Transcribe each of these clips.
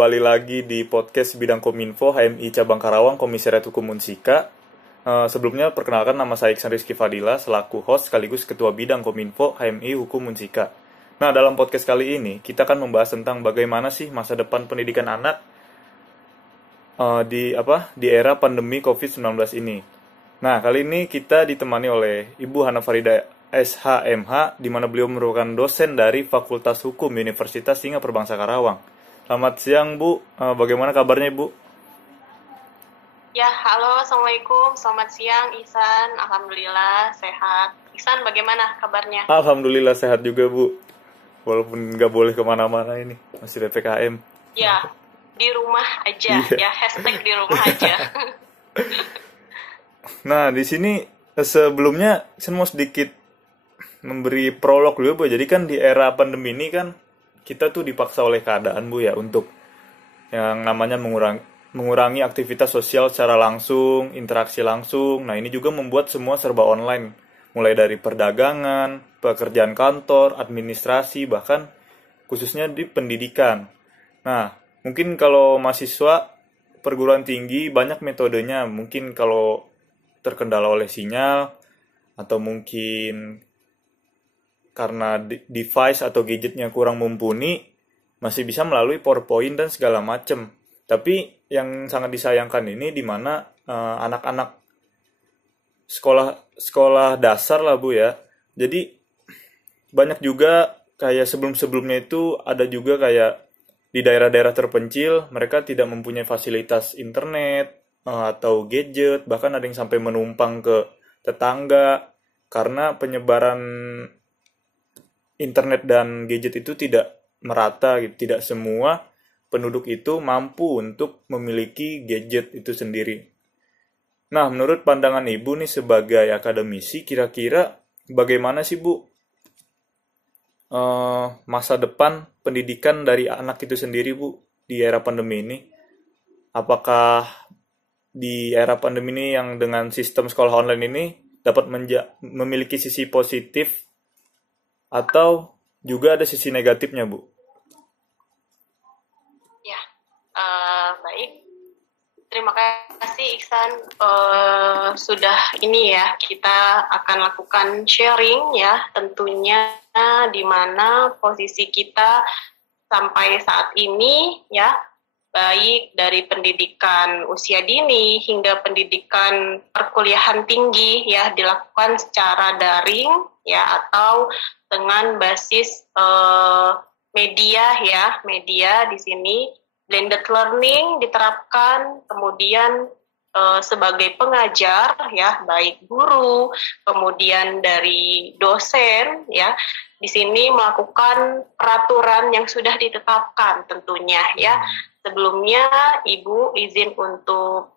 Kembali lagi di podcast Bidang Kominfo HMI Cabang Karawang Komisariat Hukum Unsika. Sebelumnya perkenalkan, nama saya Iksan Rizky Fadila selaku host sekaligus Ketua Bidang Kominfo HMI Hukum Unsika. Nah, dalam podcast kali ini kita akan membahas tentang bagaimana sih masa depan pendidikan anak di era pandemi COVID-19 ini. Nah, kali ini kita ditemani oleh Ibu Hana Farida SHMH, di mana beliau merupakan dosen dari Fakultas Hukum Universitas Singa Perbangsa Karawang. Selamat siang, Bu. Bagaimana kabarnya, Bu? Ya, halo, Assalamualaikum. Selamat siang, Ihsan. Alhamdulillah, sehat. Ihsan, bagaimana kabarnya? Alhamdulillah sehat juga, Bu. Walaupun nggak boleh kemana-mana ini, masih PPKM. Ya, di rumah aja. Ya, hashtag di rumah aja. Nah, di sini sebelumnya saya mau sedikit memberi prolog dulu, Bu. Jadi kan di era pandemi ini kan kita tuh dipaksa oleh keadaan, Bu, ya, untuk yang namanya mengurangi aktivitas sosial secara langsung, interaksi langsung. Nah, ini juga membuat semua serba online, mulai dari perdagangan, pekerjaan kantor, administrasi, bahkan khususnya di pendidikan. Nah, mungkin kalau mahasiswa perguruan tinggi banyak metodenya. Mungkin kalau terkendala oleh sinyal, atau mungkin karena device atau gadgetnya kurang mumpuni, masih bisa melalui PowerPoint dan segala macam. Tapi yang sangat disayangkan ini di mana anak-anak sekolah dasar lah, Bu, ya. Jadi banyak juga kayak sebelum-sebelumnya itu ada juga kayak di daerah-daerah terpencil mereka tidak mempunyai fasilitas internet atau gadget, bahkan ada yang sampai menumpang ke tetangga karena penyebaran internet dan gadget itu tidak merata gitu. Tidak semua penduduk itu mampu untuk memiliki gadget itu sendiri. Nah, menurut pandangan Ibu nih sebagai akademisi, kira-kira bagaimana sih, Bu, masa depan pendidikan dari anak itu sendiri, Bu, di era pandemi ini? Apakah di era pandemi ini yang dengan sistem sekolah online ini dapat memiliki sisi positif atau juga ada sisi negatifnya, Bu? Ya, baik. Terima kasih, Iksan. Sudah ini ya, kita akan lakukan sharing ya, tentunya di mana posisi kita sampai saat ini ya, baik dari pendidikan usia dini hingga pendidikan perkuliahan tinggi ya, dilakukan secara daring ya, atau dengan basis media di sini blended learning diterapkan, kemudian sebagai pengajar ya, baik guru, kemudian dari dosen ya, di sini melakukan peraturan yang sudah ditetapkan tentunya ya. Sebelumnya Ibu izin untuk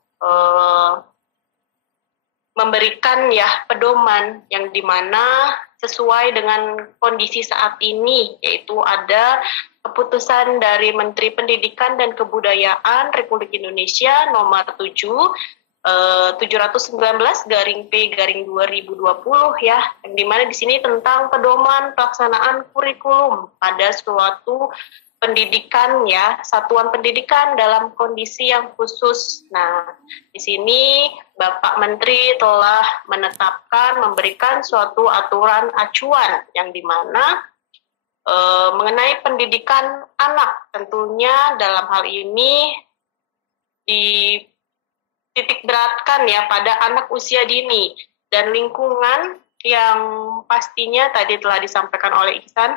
memberikan ya pedoman yang dimana sesuai dengan kondisi saat ini, yaitu ada keputusan dari Menteri Pendidikan dan Kebudayaan Republik Indonesia nomor 719/P/2020 ya, yang dimana di sini tentang pedoman pelaksanaan kurikulum pada suatu pendidikan ya, satuan pendidikan dalam kondisi yang khusus. Nah, di sini Bapak Menteri telah menetapkan, memberikan suatu aturan acuan yang dimana mengenai pendidikan anak, tentunya dalam hal ini dititik beratkan ya pada anak usia dini dan lingkungan yang pastinya tadi telah disampaikan oleh Ihsan.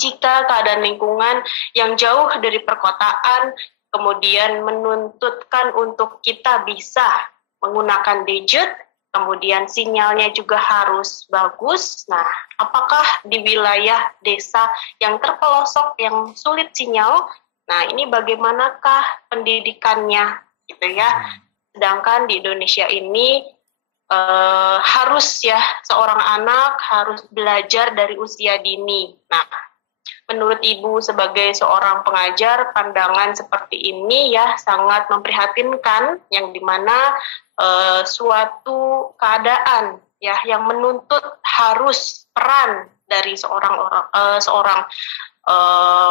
Jika keadaan lingkungan yang jauh dari perkotaan kemudian menuntutkan untuk kita bisa menggunakan gadget, kemudian sinyalnya juga harus bagus. Nah, apakah di wilayah desa yang terpelosok, yang sulit sinyal, nah ini bagaimanakah pendidikannya gitu ya. Sedangkan di Indonesia ini harus ya, seorang anak harus belajar dari usia dini. Nah, menurut Ibu sebagai seorang pengajar, pandangan seperti ini ya sangat memprihatinkan, yang dimana suatu keadaan ya yang menuntut harus peran dari seorang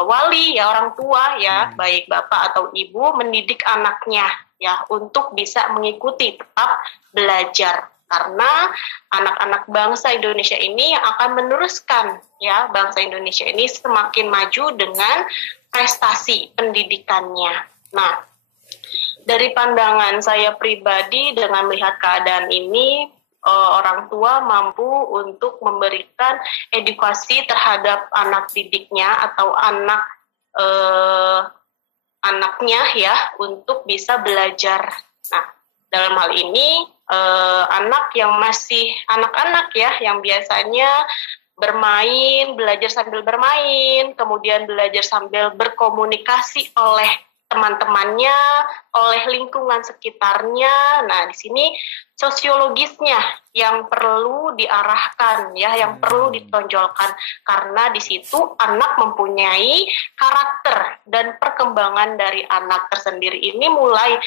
wali ya, orang tua ya, baik bapak atau ibu, mendidik anaknya ya untuk bisa mengikuti tetap belajar, karena anak-anak bangsa Indonesia ini yang akan meneruskan ya bangsa Indonesia ini semakin maju dengan prestasi pendidikannya. Nah, dari pandangan saya pribadi dengan melihat keadaan ini, orang tua mampu untuk memberikan edukasi terhadap anak didiknya atau anaknya ya untuk bisa belajar. Nah, dalam hal ini anak yang masih anak-anak ya yang biasanya bermain, belajar sambil bermain, kemudian belajar sambil berkomunikasi oleh teman-temannya, oleh lingkungan sekitarnya. Nah, di sini sosiologisnya yang perlu diarahkan ya, yang perlu ditonjolkan, karena di situ anak mempunyai karakter dan perkembangan dari anak tersendiri ini mulai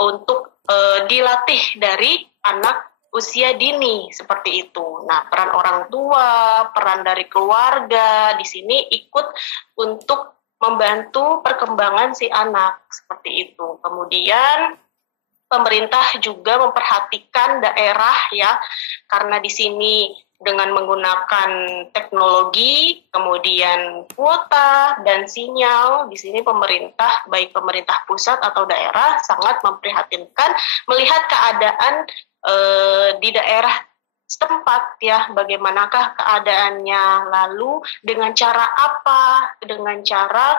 untuk dilatih dari anak usia dini seperti itu. Nah, peran orang tua, peran dari keluarga di sini ikut untuk membantu perkembangan si anak seperti itu. Kemudian pemerintah juga memperhatikan daerah ya, karena di sini dengan menggunakan teknologi, kemudian kuota dan sinyal, di sini pemerintah, baik pemerintah pusat atau daerah, sangat memprihatinkan melihat keadaan di daerah setempat ya, bagaimanakah keadaannya, lalu dengan cara apa, dengan cara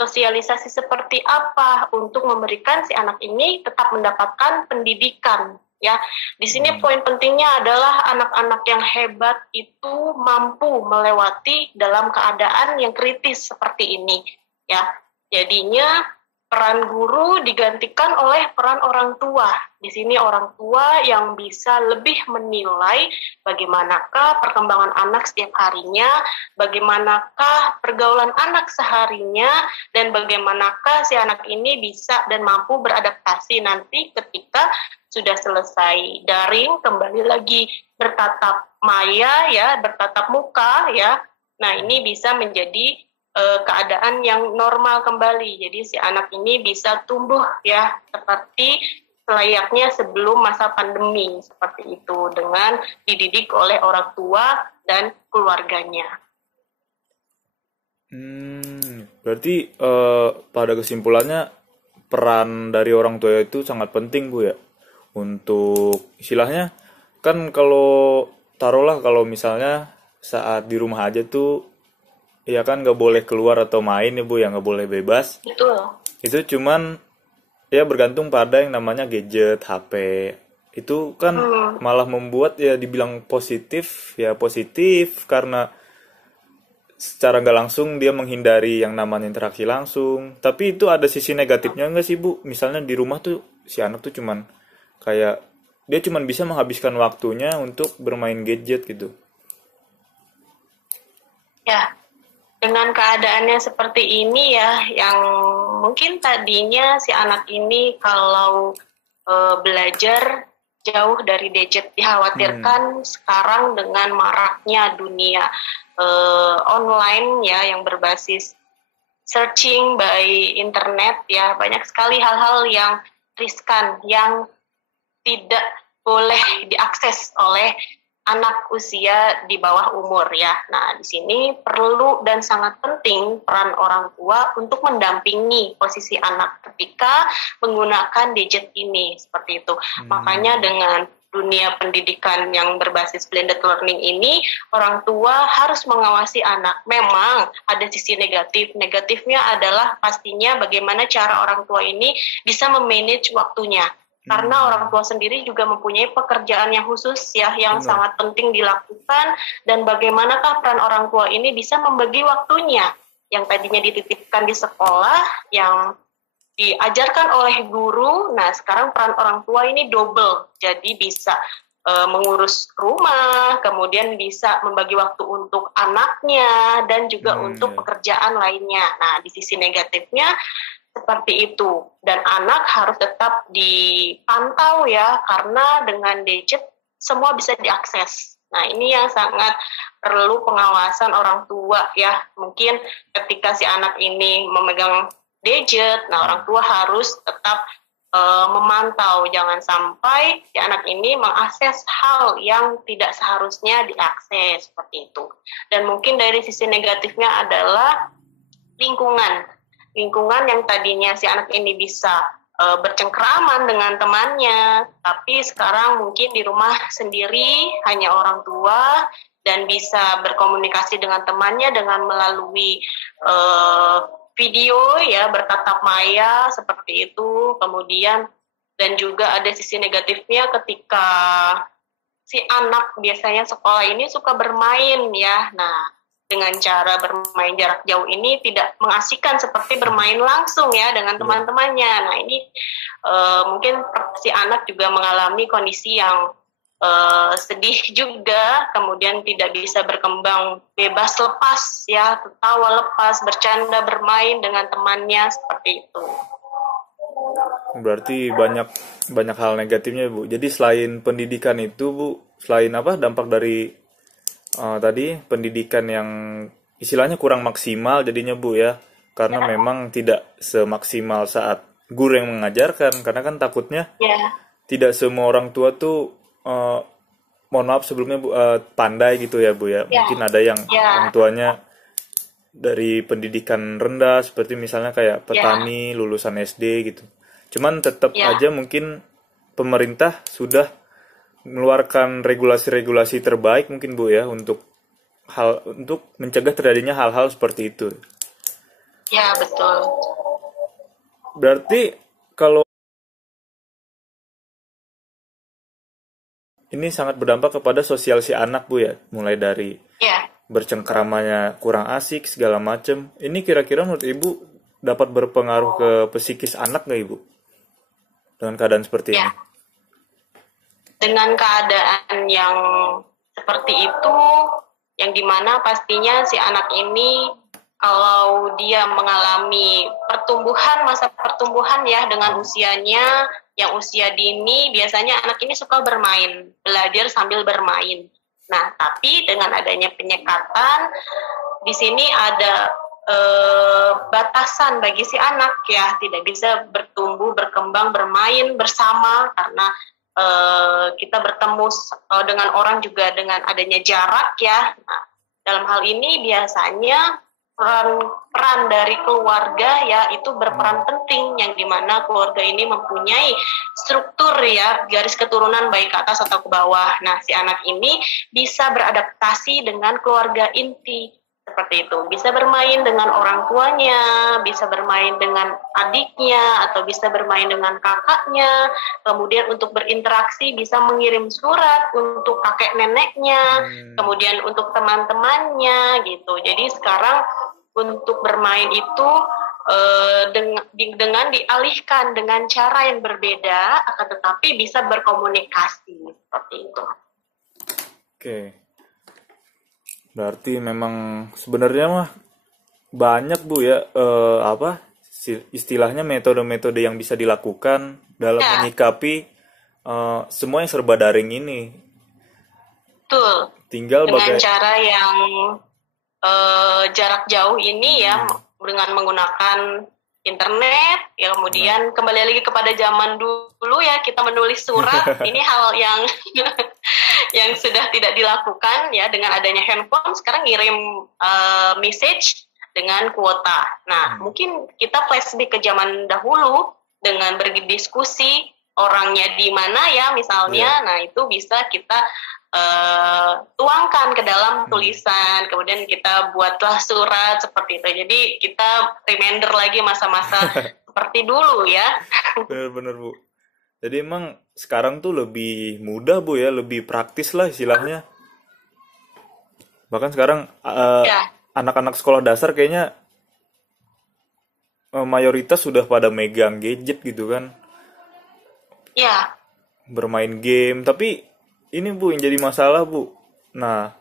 sosialisasi seperti apa untuk memberikan si anak ini tetap mendapatkan pendidikan ya. Di sini poin pentingnya adalah anak-anak yang hebat itu mampu melewati dalam keadaan yang kritis seperti ini ya. Jadinya peran guru digantikan oleh peran orang tua. Di sini orang tua yang bisa lebih menilai bagaimanakah perkembangan anak setiap harinya, bagaimanakah pergaulan anak seharinya, dan bagaimanakah si anak ini bisa dan mampu beradaptasi nanti ketika sudah selesai daring, kembali lagi bertatap maya ya, bertatap muka ya. Nah, ini bisa menjadi keadaan yang normal kembali. Jadi si anak ini bisa tumbuh ya seperti selayaknya sebelum masa pandemi seperti itu, dengan dididik oleh orang tua dan keluarganya. Berarti pada kesimpulannya peran dari orang tua itu sangat penting Bu ya, untuk istilahnya kan kalau taruhlah kalau misalnya saat di rumah aja tuh ya kan nggak boleh keluar atau main ya Bu ya, nggak boleh bebas. Betul. Itu cuman ya bergantung pada yang namanya gadget, HP. Itu kan malah membuat ya dibilang positif, ya positif karena secara nggak langsung dia menghindari yang namanya interaksi langsung. Tapi itu ada sisi negatifnya nggak sih Bu? Misalnya di rumah tuh si anak tuh cuman kayak dia cuman bisa menghabiskan waktunya untuk bermain gadget gitu. Ya, dengan keadaannya seperti ini ya, yang mungkin tadinya si anak ini kalau belajar jauh dari gadget dikhawatirkan, sekarang dengan maraknya dunia online ya yang berbasis searching by internet ya, banyak sekali hal-hal yang riskan yang tidak boleh diakses oleh anak usia di bawah umur ya. Nah, di sini perlu dan sangat penting peran orang tua untuk mendampingi posisi anak ketika menggunakan gadget ini seperti itu. Makanya dengan dunia pendidikan yang berbasis blended learning ini, orang tua harus mengawasi anak. Memang ada sisi negatif. Negatifnya adalah pastinya bagaimana cara orang tua ini bisa memanage waktunya. Karena orang tua sendiri juga mempunyai pekerjaan yang khusus ya, yang sangat penting dilakukan, dan bagaimanakah peran orang tua ini bisa membagi waktunya yang tadinya dititipkan di sekolah, yang diajarkan oleh guru. Nah, sekarang peran orang tua ini double, jadi bisa mengurus rumah, kemudian bisa membagi waktu untuk anaknya, dan juga untuk pekerjaan lainnya. Nah, di sisi negatifnya seperti itu, dan anak harus tetap dipantau ya, karena dengan gadget semua bisa diakses Nah, ini yang sangat perlu pengawasan orang tua ya. Mungkin ketika si anak ini memegang gadget, nah orang tua harus tetap memantau, jangan sampai si anak ini mengakses hal yang tidak seharusnya diakses seperti itu. Dan mungkin dari sisi negatifnya adalah lingkungan yang tadinya si anak ini bisa bercengkraman dengan temannya, tapi sekarang mungkin di rumah sendiri hanya orang tua dan bisa berkomunikasi dengan temannya dengan melalui video ya, bertatap maya seperti itu. Kemudian dan juga ada sisi negatifnya ketika si anak biasanya sekolah ini suka bermain ya. Nah, dengan cara bermain jarak jauh ini tidak mengasihkan seperti bermain langsung ya dengan teman-temannya. Nah, ini mungkin si anak juga mengalami kondisi yang sedih juga, kemudian tidak bisa berkembang bebas lepas ya, tertawa lepas, bercanda, bermain dengan temannya seperti itu. Berarti banyak hal negatifnya, Bu. Jadi selain pendidikan itu, Bu, selain apa dampak dari tadi pendidikan yang istilahnya kurang maksimal jadinya, Bu ya, karena memang tidak semaksimal saat guru yang mengajarkan, karena kan takutnya tidak semua orang tua tuh mohon maaf sebelumnya, Bu, pandai gitu ya, Bu ya. Mungkin ada yang orang tuanya dari pendidikan rendah seperti misalnya kayak petani lulusan SD gitu. Cuman tetap aja mungkin pemerintah sudah mengeluarkan regulasi-regulasi terbaik mungkin, Bu ya, untuk mencegah terjadinya hal-hal seperti itu. Ya, betul. Berarti kalau ini sangat berdampak kepada sosial si anak, Bu ya, mulai dari bercengkeramanya kurang asik segala macem. Ini kira-kira menurut Ibu dapat berpengaruh ke psikis anak nggak, Ibu, dengan keadaan seperti ini? Dengan keadaan yang seperti itu, yang dimana pastinya si anak ini kalau dia mengalami masa pertumbuhan ya dengan usianya yang usia dini, biasanya anak ini suka bermain, belajar sambil bermain. Nah, tapi dengan adanya penyekatan, di sini ada batasan bagi si anak ya, tidak bisa bertumbuh, berkembang, bermain bersama karena kita bertemu dengan orang juga dengan adanya jarak ya. Nah, dalam hal ini biasanya peran dari keluarga ya itu berperan penting, yang dimana keluarga ini mempunyai struktur ya, garis keturunan baik ke atas atau ke bawah. Nah, si anak ini bisa beradaptasi dengan keluarga inti seperti itu, bisa bermain dengan orang tuanya, bisa bermain dengan adiknya, atau bisa bermain dengan kakaknya. Kemudian untuk berinteraksi bisa mengirim surat untuk kakek neneknya, kemudian untuk teman-temannya gitu. Jadi sekarang untuk bermain itu dengan dialihkan dengan cara yang berbeda, akan tetapi bisa berkomunikasi seperti itu. Oke. Berarti memang sebenarnya mah banyak, Bu ya, istilahnya metode-metode yang bisa dilakukan dalam menyikapi semua yang serba daring ini. Betul. Tinggal dengan cara yang jarak jauh ini ya, dengan menggunakan internet ya, kemudian kembali lagi kepada zaman dulu ya, kita menulis surat. Ini hal yang yang sudah tidak dilakukan ya, dengan adanya handphone sekarang ngirim message dengan kuota. Nah, mungkin kita flashback ke zaman dahulu dengan berdiskusi orangnya di mana ya misalnya. Nah, itu bisa kita tuangkan ke dalam tulisan, kemudian kita buatlah surat seperti itu. Jadi kita reminder lagi masa-masa seperti dulu ya. Bener-bener, Bu. Jadi emang sekarang tuh lebih mudah, Bu ya, lebih praktis lah istilahnya. Bahkan sekarang anak-anak sekolah dasar kayaknya mayoritas sudah pada megang gadget gitu kan. Ya. Bermain game, tapi ini, Bu, yang jadi masalah, Bu. Nah,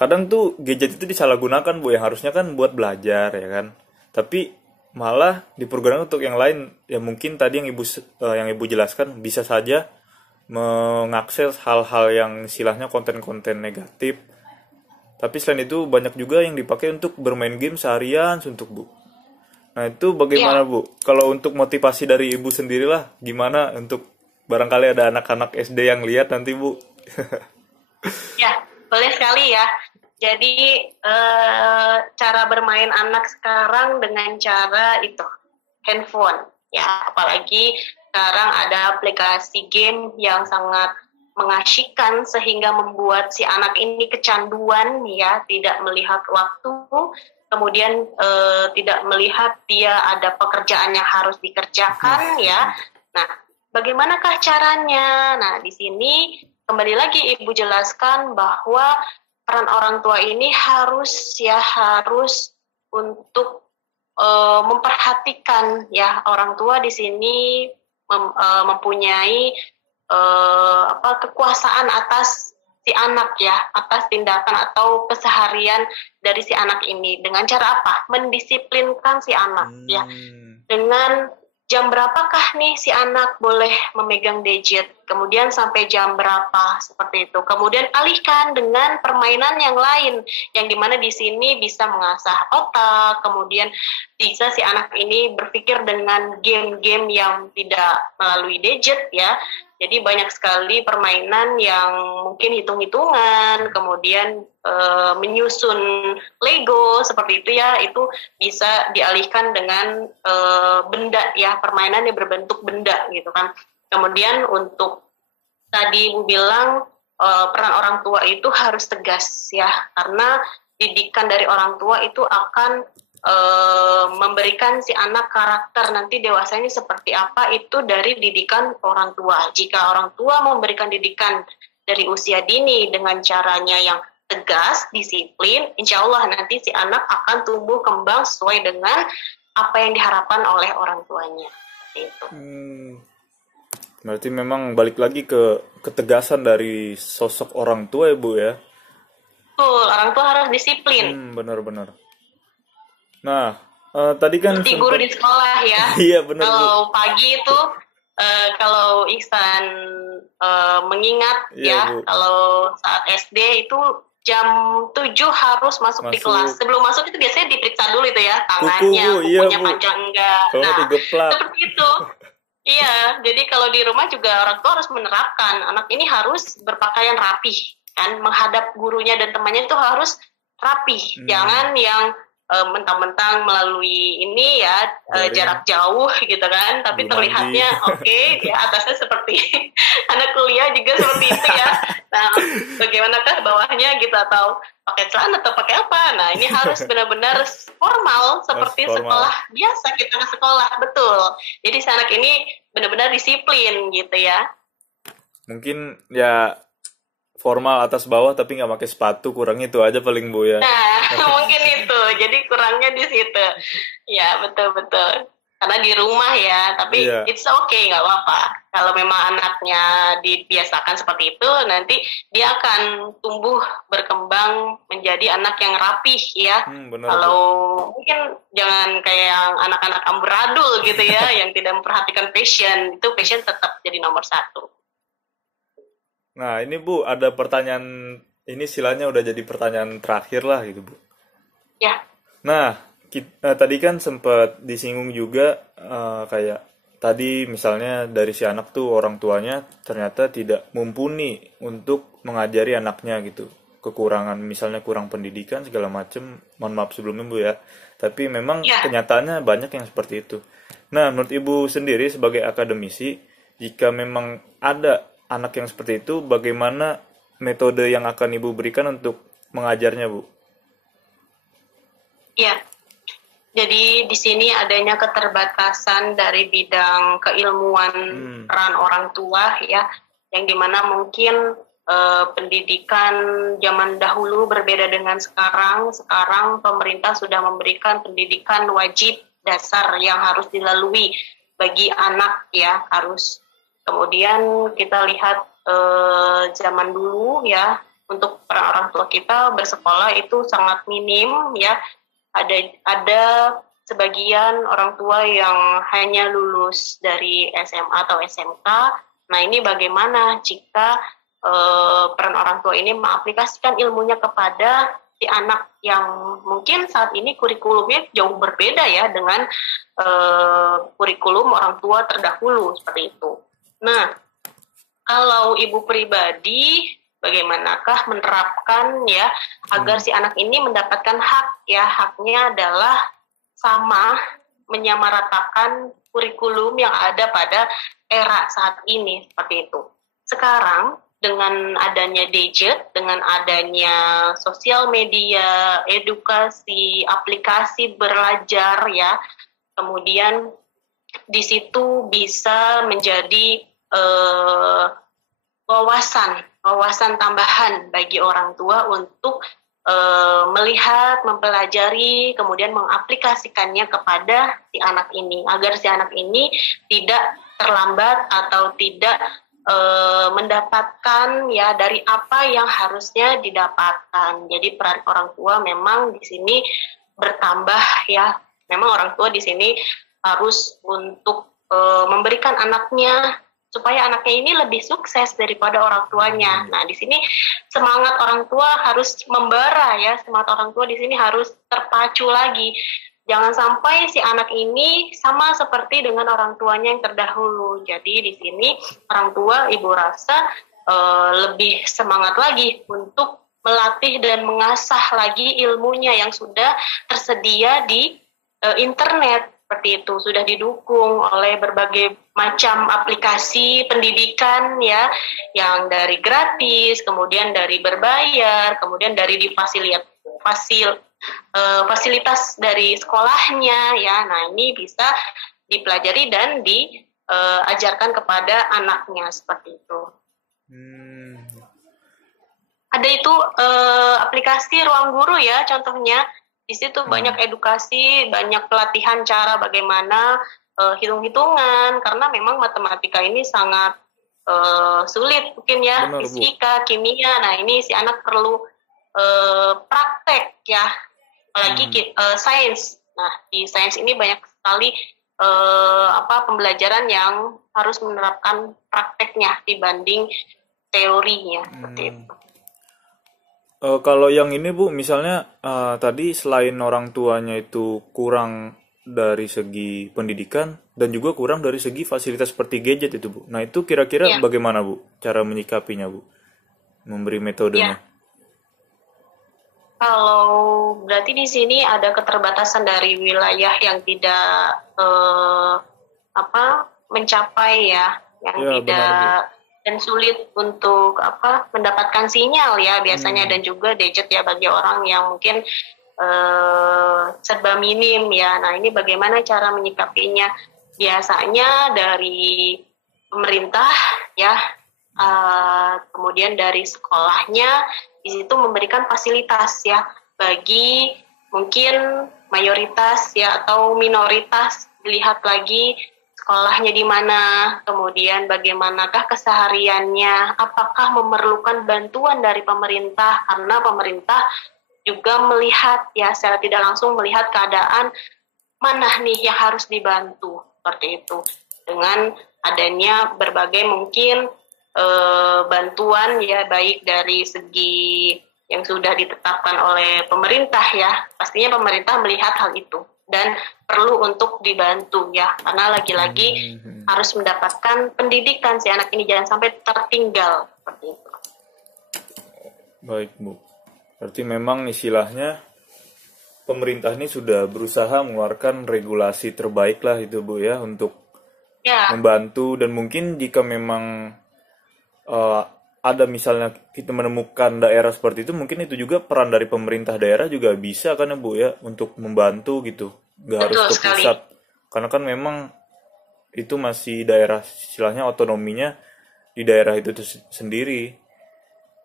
kadang tuh gadget itu disalahgunakan, Bu, yang harusnya kan buat belajar ya kan. Tapi malah dipergunakan untuk yang lain. Ya mungkin tadi yang Ibu jelaskan bisa saja mengakses hal-hal yang istilahnya konten-konten negatif. Tapi selain itu banyak juga yang dipakai untuk bermain game seharian suntuk, Bu. Nah, itu bagaimana, Ya, Bu? Kalau untuk motivasi dari Ibu sendirilah, gimana untuk barangkali ada anak-anak SD yang lihat nanti, Bu? ya, boleh sekali ya. Jadi cara bermain anak sekarang dengan cara itu handphone ya, apalagi sekarang ada aplikasi game yang sangat mengasyikkan sehingga membuat si anak ini kecanduan ya, tidak melihat waktu, kemudian tidak melihat dia ada pekerjaan yang harus dikerjakan ya. Nah, bagaimanakah caranya? Nah, di sini kembali lagi Ibu jelaskan bahwa peran orang tua ini harus untuk memperhatikan ya, orang tua di sini mempunyai kekuasaan atas si anak ya, atas tindakan atau keseharian dari si anak ini. Dengan cara apa? Mendisiplinkan si anak ya. Dengan jam berapakah nih si anak boleh memegang gadget, kemudian sampai jam berapa, seperti itu. Kemudian alihkan dengan permainan yang lain, yang dimana di sini bisa mengasah otak, kemudian bisa si anak ini berpikir dengan game-game yang tidak melalui gadget ya. Jadi banyak sekali permainan yang mungkin hitung-hitungan, kemudian menyusun Lego seperti itu ya, itu bisa dialihkan dengan benda ya, permainan yang berbentuk benda gitu kan. Kemudian untuk tadi Ibu bilang peran orang tua itu harus tegas ya, karena didikan dari orang tua itu akan memberikan si anak karakter nanti dewasa ini seperti apa, itu dari didikan orang tua. Jika orang tua memberikan didikan dari usia dini dengan caranya yang tegas, disiplin, insya Allah nanti si anak akan tumbuh kembang sesuai dengan apa yang diharapkan oleh orang tuanya. Itu. Berarti memang balik lagi ke ketegasan dari sosok orang tua ya, Bu ya? Betul, orang tua harus disiplin. Benar-benar. Nah, tadi kan seperti guru di sekolah ya. Iya, benar, kalau pagi itu kalau Ihsan mengingat iya, ya, Bu. kalau saat SD itu jam 7 harus masuk di kelas. Sebelum masuk itu biasanya diperiksa dulu itu ya, tangannya, Kuku, iya, kukunya Bu. panjang enggak. Kalau Nah, digeplak. seperti itu. Iya, jadi kalau di rumah juga orang tua harus menerapkan anak ini harus berpakaian rapih kan, menghadap gurunya dan temannya itu harus rapih. Jangan yang mentang-mentang melalui ini ya jarak jauh gitu kan, tapi Belum terlihatnya oke ya, atasnya seperti anak kuliah juga seperti itu ya. Nah, bagaimanakah bawahnya gitu, atau pakai celana atau pakai apa? Nah, ini harus benar-benar formal seperti sekolah biasa kita ke sekolah, betul. Jadi si anak ini benar-benar disiplin gitu ya. Mungkin ya formal atas bawah tapi nggak pakai sepatu, kurang itu aja paling, Bu ya. Nah, mungkin itu. Jadi kurangnya di situ. Ya, betul-betul. Karena di rumah ya, tapi it's okay, nggak apa-apa. Kalau memang anaknya dibiasakan seperti itu, nanti dia akan tumbuh berkembang menjadi anak yang rapih ya. Benar, kalau mungkin jangan kayak yang anak-anak amburadul gitu ya, yang tidak memperhatikan fashion. Itu fashion tetap jadi nomor 1. Nah, ini Bu, ada pertanyaan, ini istilahnya udah jadi pertanyaan terakhir lah gitu, Bu. Ya. Nah, tadi kan sempat disinggung juga kayak tadi misalnya dari si anak tuh orang tuanya ternyata tidak mumpuni untuk mengajari anaknya gitu. Kekurangan, misalnya kurang pendidikan segala macem. Mohon maaf sebelumnya, Bu ya. Tapi memang kenyataannya banyak yang seperti itu. Nah, menurut Ibu sendiri sebagai akademisi, jika memang ada anak yang seperti itu, bagaimana metode yang akan Ibu berikan untuk mengajarnya, Bu? Ya, jadi di sini adanya keterbatasan dari bidang keilmuan peran orang tua ya, yang dimana mungkin pendidikan zaman dahulu berbeda dengan sekarang. Sekarang pemerintah sudah memberikan pendidikan wajib dasar yang harus dilalui bagi anak ya, harus. Kemudian kita lihat zaman dulu ya, untuk para orang tua kita bersekolah itu sangat minim ya. Ada sebagian orang tua yang hanya lulus dari SMA atau SMK, Nah, ini bagaimana jika peran orang tua ini mengaplikasikan ilmunya kepada si anak yang mungkin saat ini kurikulumnya jauh berbeda ya dengan kurikulum orang tua terdahulu seperti itu. Nah, kalau ibu pribadi, bagaimanakah menerapkan ya agar si anak ini mendapatkan hak ya, haknya adalah sama menyamaratakan kurikulum yang ada pada era saat ini seperti itu. Sekarang dengan adanya gadget, dengan adanya sosial media, edukasi, aplikasi belajar ya, kemudian di situ bisa menjadi wawasan tambahan bagi orang tua untuk melihat, mempelajari, kemudian mengaplikasikannya kepada si anak ini, agar si anak ini tidak terlambat atau tidak mendapatkan ya dari apa yang harusnya didapatkan. Jadi peran orang tua memang di sini bertambah ya. Memang orang tua di sini harus untuk memberikan anaknya supaya anaknya ini lebih sukses daripada orang tuanya. Nah, di sini semangat orang tua harus membara ya, semangat orang tua di sini harus terpacu lagi. Jangan sampai si anak ini sama seperti dengan orang tuanya yang terdahulu. Jadi di sini orang tua, ibu rasa lebih semangat lagi untuk melatih dan mengasah lagi ilmunya yang sudah tersedia di internet. Seperti itu, sudah didukung oleh berbagai macam aplikasi pendidikan ya, yang dari gratis, kemudian dari berbayar, kemudian dari fasilitas dari sekolahnya ya. Nah, ini bisa dipelajari dan diajarkan kepada anaknya seperti itu. Ada itu aplikasi Ruang Guru ya contohnya. Di situ banyak edukasi, banyak pelatihan cara bagaimana hitung-hitungan, karena memang matematika ini sangat sulit mungkin ya, fisika, kimia. Nah, ini si anak perlu praktek ya, apalagi sains. Nah, di sains ini banyak sekali pembelajaran yang harus menerapkan prakteknya dibanding teorinya seperti itu. Kalau yang ini Bu, misalnya tadi selain orang tuanya itu kurang dari segi pendidikan dan juga kurang dari segi fasilitas seperti gadget itu Bu. Nah itu kira-kira bagaimana Bu cara menyikapinya Bu? Memberi metodenya. Kalau berarti di sini ada keterbatasan dari wilayah yang tidak mencapai ya, yang tidak benar, dan sulit untuk mendapatkan sinyal ya biasanya, dan juga gadget ya bagi orang yang mungkin serba minim ya. Nah, ini bagaimana cara menyikapinya? Biasanya dari pemerintah ya, kemudian dari sekolahnya di situ memberikan fasilitas ya bagi mungkin mayoritas ya atau minoritas, dilihat lagi sekolahnya di mana, kemudian bagaimanakah kesehariannya, apakah memerlukan bantuan dari pemerintah, karena pemerintah juga melihat ya secara tidak langsung melihat keadaan mana nih yang harus dibantu seperti itu, dengan adanya berbagai mungkin bantuan ya, baik dari segi yang sudah ditetapkan oleh pemerintah ya, pastinya pemerintah melihat hal itu dan perlu untuk dibantu ya, karena lagi-lagi harus mendapatkan pendidikan si anak ini, jangan sampai tertinggal seperti itu. Baik Bu, berarti memang istilahnya pemerintah ini sudah berusaha mengeluarkan regulasi terbaik lah itu Bu ya, untuk membantu. Dan mungkin jika memang ada misalnya kita menemukan daerah seperti itu, mungkin itu juga peran dari pemerintah daerah juga bisa kan ya Bu ya, untuk membantu gitu, nggak harus ke pusat, karena kan memang itu masih daerah, istilahnya otonominya di daerah itu sendiri.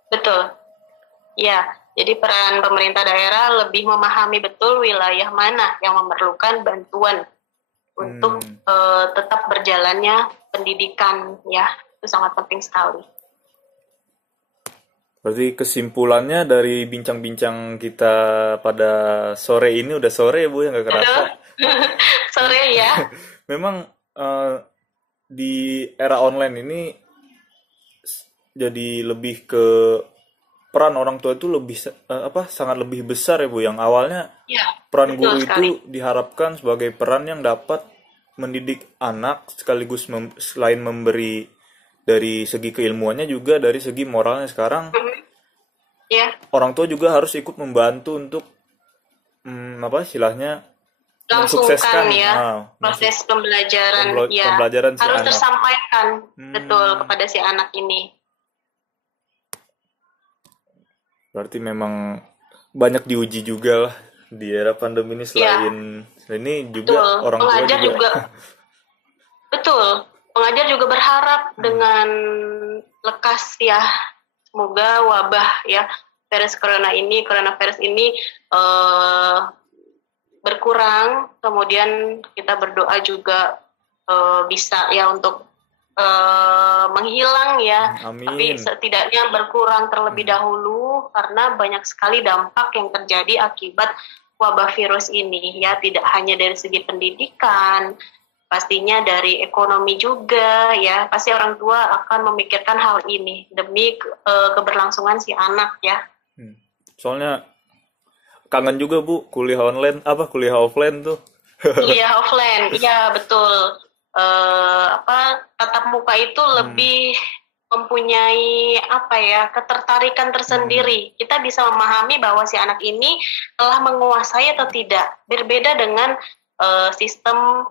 Betul ya, jadi peran pemerintah daerah lebih memahami betul wilayah mana yang memerlukan bantuan untuk tetap berjalannya pendidikan ya, itu sangat penting sekali. Berarti kesimpulannya dari bincang-bincang kita pada sore ini, udah sore Bu ya, nggak kerasa. Sore ya. Memang di era online ini jadi lebih ke peran orang tua itu lebih sangat lebih besar ya Bu. Yang awalnya Ya, peran betul guru itu sekali. diharapkan sebagai peran yang dapat mendidik anak sekaligus selain memberi dari segi keilmuannya juga dari segi moralnya. Sekarang Mhm. Ya, orang tua juga harus ikut membantu untuk apa istilahnya langsungkan mensukseskan ya proses pembelajaran ya pembelajaran si harus anak. tersampaikan betul Hmm, kepada si anak ini. berarti memang banyak diuji juga lah di era pandemi ini. Ya, Selain ini juga betul. orang tua Pengajar juga. juga betul. Pengajar juga berharap dengan lekas ya, semoga wabah ya coronavirus ini eh, berkurang. Kemudian kita berdoa juga bisa ya untuk menghilang ya. Tapi Amin. setidaknya berkurang terlebih dahulu karena banyak sekali dampak yang terjadi akibat wabah virus ini ya, tidak hanya dari segi pendidikan, pastinya dari ekonomi juga ya. Pasti orang tua akan memikirkan hal ini demi keberlangsungan si anak ya. Soalnya kangen juga Bu kuliah offline tuh. Kuliah offline, iya betul. Tatap muka itu lebih mempunyai apa ya ketertarikan tersendiri. Kita bisa memahami bahwa si anak ini telah menguasai atau tidak. Berbeda dengan sistem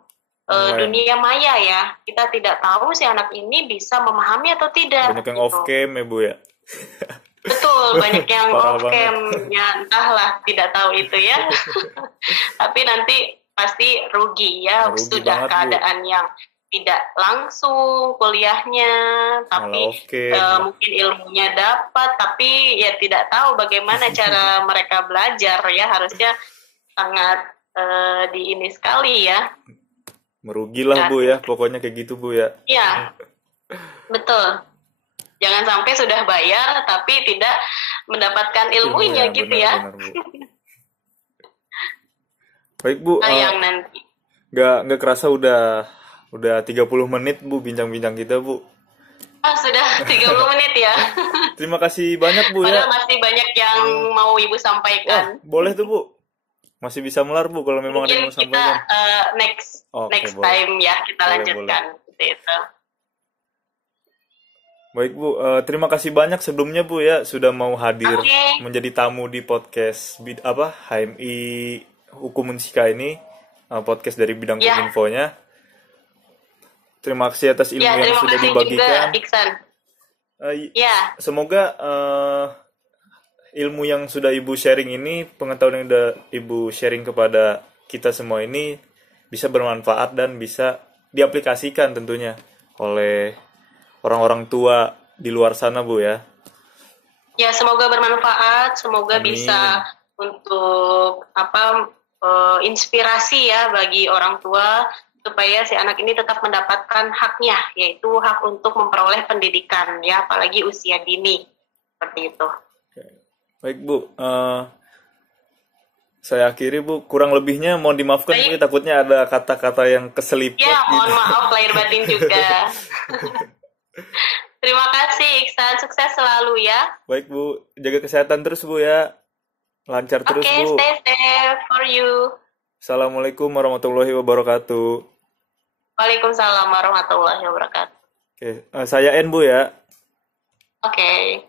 Online. dunia maya ya. Kita tidak tahu si anak ini bisa memahami atau tidak. Banyak yang gitu. off cam ya Bu ya. Betul, banyak yang Parah off cam-nya, entahlah, tidak tahu itu ya. Tapi nanti pasti rugi ya, Rugi sudah banget, Bu. keadaan yang tidak langsung kuliahnya, tapi Malah off cam. mungkin ilmunya dapat, tapi ya tidak tahu bagaimana cara mereka belajar ya, harusnya sangat di ini sekali ya. Merugilah Bu ya, pokoknya kayak gitu Bu ya. Iya, betul. Jangan sampai sudah bayar tapi tidak mendapatkan ilmunya gitu ya. Benar, Bu. Baik Bu, Sayang nanti. nggak kerasa udah 30 menit Bu bincang-bincang kita Bu. Sudah 30 menit ya. Terima kasih banyak Bu Padahal ya. masih banyak yang mau Ibu sampaikan. Boleh tuh Bu. Masih bisa melar Bu kalau memang ada yang Mungkin mau kita sampaikan. next Oke, boleh. time ya kita Boleh, lanjutkan seperti itu. Baik Bu, terima kasih banyak sebelumnya Bu ya sudah mau hadir Oke. menjadi tamu di podcast HMI Hukum Unsika ini, podcast dari bidang Ya. kominfonya. Terima kasih atas ilmu Ya, yang terima sudah kasih juga dibagikan. Iksan. Ya, Semoga ilmu yang sudah Ibu sharing ini, pengetahuan yang sudah Ibu sharing kepada kita semua ini bisa bermanfaat dan bisa diaplikasikan tentunya oleh orang-orang tua di luar sana Bu ya. ya semoga bermanfaat, semoga Amin. bisa untuk inspirasi ya bagi orang tua supaya si anak ini tetap mendapatkan haknya, yaitu hak untuk memperoleh pendidikan ya, apalagi usia dini seperti itu. Baik Bu, saya akhiri Bu, kurang lebihnya mohon dimaafkan Bu, Baik. takutnya ada kata-kata yang keselipet Ya, mohon gitu. maaf lahir batin juga. Terima kasih Iksan, sukses selalu ya. Baik Bu, jaga kesehatan terus Bu ya, lancar terus Oke, Bu. stay safe for you. Assalamualaikum warahmatullahi wabarakatuh. Waalaikumsalam warahmatullahi wabarakatuh. Oke, saya N Bu ya. Oke.